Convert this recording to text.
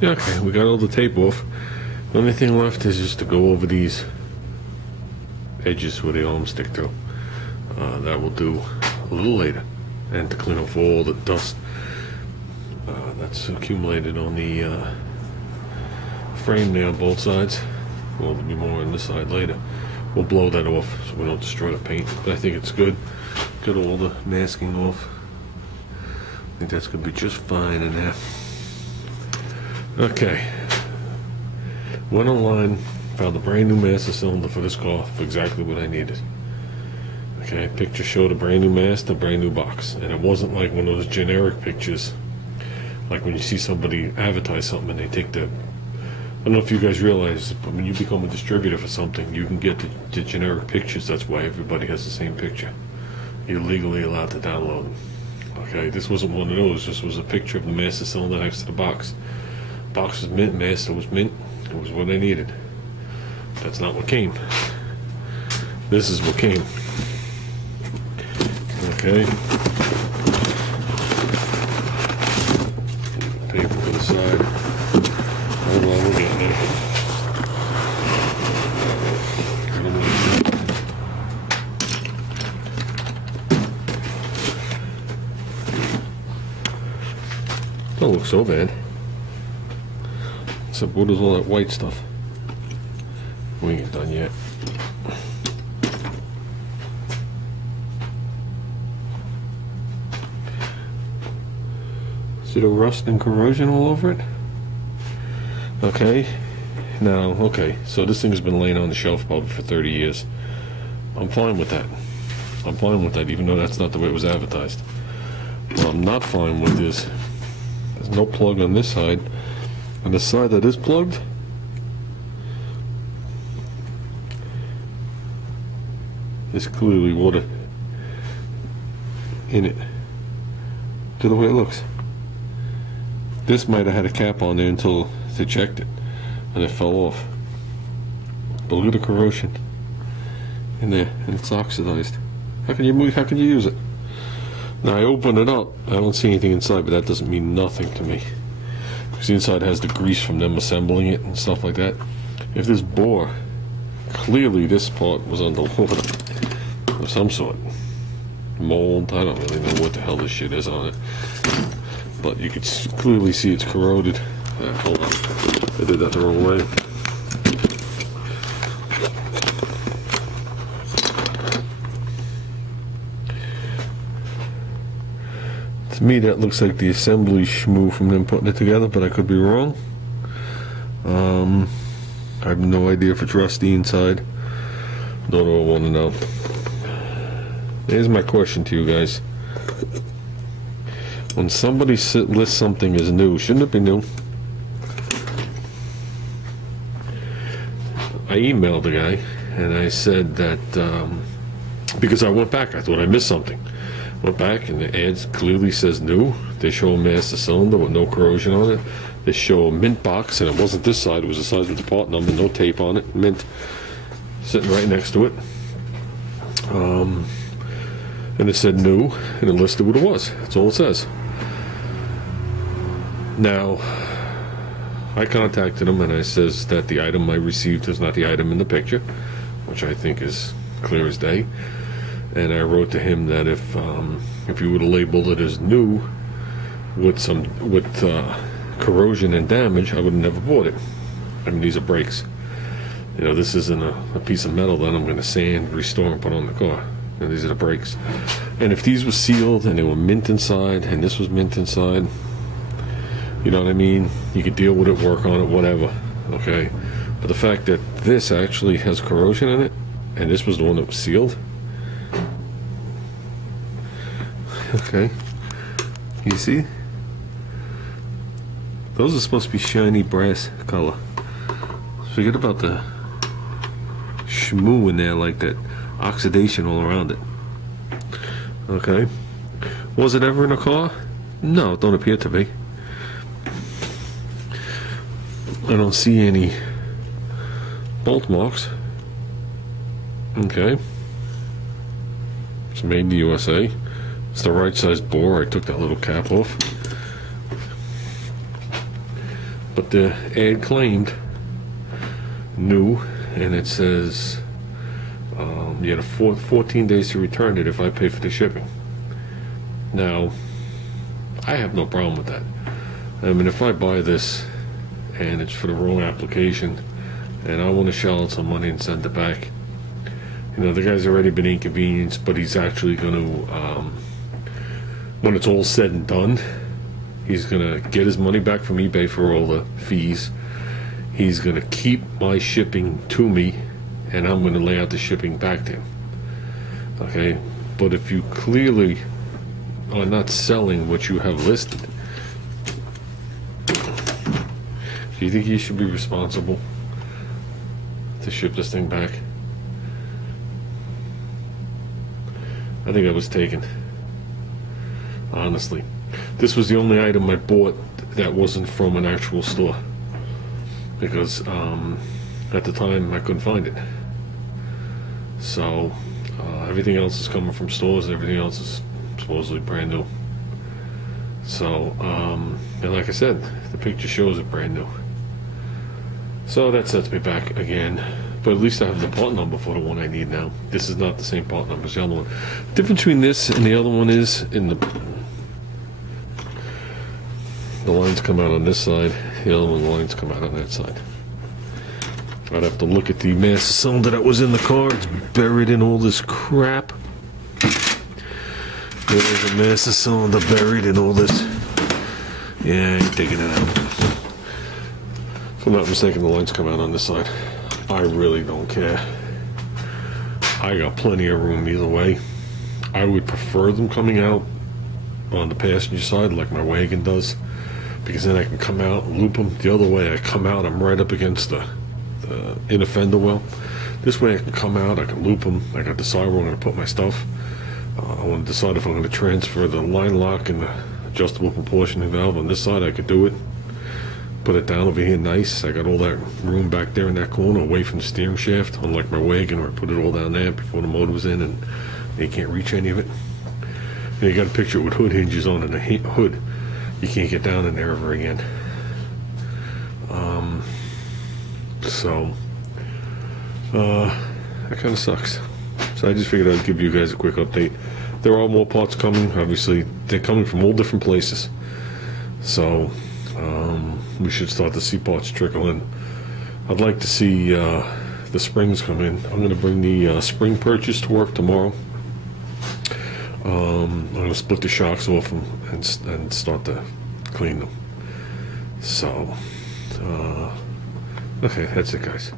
Yeah, okay, we got all the tape off. The only thing left is just to go over these edges where the arms stick to. That will do a little later. And to clean off all the dust that's accumulated on the frame there on both sides. Well, there'll be more on this side later. We'll blow that off so we don't destroy the paint. But I think it's good. Get all the masking off. I think that's going to be just fine in there. Okay. Went online, found a brand new master cylinder for this car for exactly what I needed. Okay, picture showed a brand new master, a brand new box. And it wasn't like one of those generic pictures, like when you see somebody advertise something and they take the... I don't know if you guys realize, but when you become a distributor for something, you can get the generic pictures. That's why everybody has the same picture. You're legally allowed to download them. Okay, this wasn't one of those. This was a picture of the master cylinder next to the box. Box was mint, master was mint. It was what I needed. That's not what came. This is what came. Okay. Paper to the side. Hold on, we're getting there. Don't look so bad. Except what is all that white stuff? We ain't done yet. See the rust and corrosion all over it? Okay. Now, okay, so this thing has been laying on the shelf probably for 30 years. I'm fine with that. I'm fine with that, even though that's not the way it was advertised. What I'm not fine with is there's no plug on this side. On the side that is plugged, there's clearly water in it. To the way it looks. This might have had a cap on there until they checked it, and it fell off. But look at the corrosion in there, and it's oxidized. How can you use it? Now I open it up, I don't see anything inside, but that doesn't mean nothing to me. Because the inside has the grease from them assembling it and stuff like that. If this bore, clearly this part was underwater of some sort. Mold, I don't really know what the hell this shit is on it. But you could clearly see it's corroded. Hold on, I did that the wrong way. To me that looks like the assembly shmoo from them putting it together, but I could be wrong. I have no idea if it's rusty inside. Nor do I want to know. Here's my question to you guys. When somebody lists something as new, shouldn't it be new? I emailed the guy and I said that because I went back, I thought I missed something. Went back and the ads clearly says new. They show a master cylinder with no corrosion on it. They show a mint box, and it wasn't this side, it was the side with the part number, no tape on it, mint sitting right next to it. And it said new, and it listed what it was. That's all it says. Now, I contacted him and I says that the item I received is not the item in the picture, which I think is clear as day. And I wrote to him that if you would have labeled it as new with corrosion and damage, I would have never bought it. I mean, these are brakes. You know, this isn't a piece of metal that I'm going to sand, restore, and put on the car. You know, these are the brakes. And if these were sealed and they were mint inside, and this was mint inside, you know what I mean? You could deal with it, work on it, whatever. Okay? But the fact that this actually has corrosion in it, and this was the one that was sealed. Okay. You see? Those are supposed to be shiny brass color. Forget about the shmoo in there, like that oxidation all around it. Okay. Was it ever in a car? No, it don't appear to be. I don't see any bolt marks. Okay. It's made in the USA. It's the right size bore. I took that little cap off. But the ad claimed new, and it says you had 14 days to return it if I pay for the shipping. Now, I have no problem with that. I mean, if I buy this and it's for the wrong application and I want to shell out some money and send it back, you know, the guy's already been inconvenienced, but he's actually going to, when it's all said and done, he's going to get his money back from eBay for all the fees. He's going to keep my shipping to me, and I'm going to lay out the shipping back to him. Okay? But if you clearly are not selling what you have listed, do you think you should be responsible to ship this thing back? I think I was taken. Honestly. This was the only item I bought that wasn't from an actual store. Because at the time I couldn't find it. So everything else is coming from stores, everything else is supposedly brand new. So, and like I said, the picture shows it brand new. So that sets me back again. But at least I have the part number for the one I need now. This is not the same part number as the other one. The difference between this and the other one is in the lines come out on this side, the other one, the lines come out on that side. I'd have to look at the master cylinder that was in the car. It's buried in all this crap. There's a master cylinder buried in all this. Yeah, I ain't taking it out. If I'm not mistaken, the lines come out on this side. I really don't care. I got plenty of room either way. I would prefer them coming out on the passenger side like my wagon does, because then I can come out and loop them. The other way I come out, I'm right up against the inner fender well. This way I can come out, I can loop them. I got to decide where I'm going to put my stuff. I want to decide if I'm going to transfer the line lock and the adjustable proportioning valve on this side. I could do it. Put it down over here nice. I got all that room back there in that corner away from the steering shaft, unlike my wagon where I put it all down there before the motor was in and you can't reach any of it. And you got a picture with hood hinges on, and the hood, you can't get down in there ever again. That kind of sucks. So I just figured I'd give you guys a quick update. There are more parts coming. Obviously, they're coming from all different places. So we should start to see parts trickle in. I'd like to see the springs come in. I'm going to bring the spring purchase to work tomorrow. I'm going to split the shocks off them and start to clean them. So, okay, that's it, guys.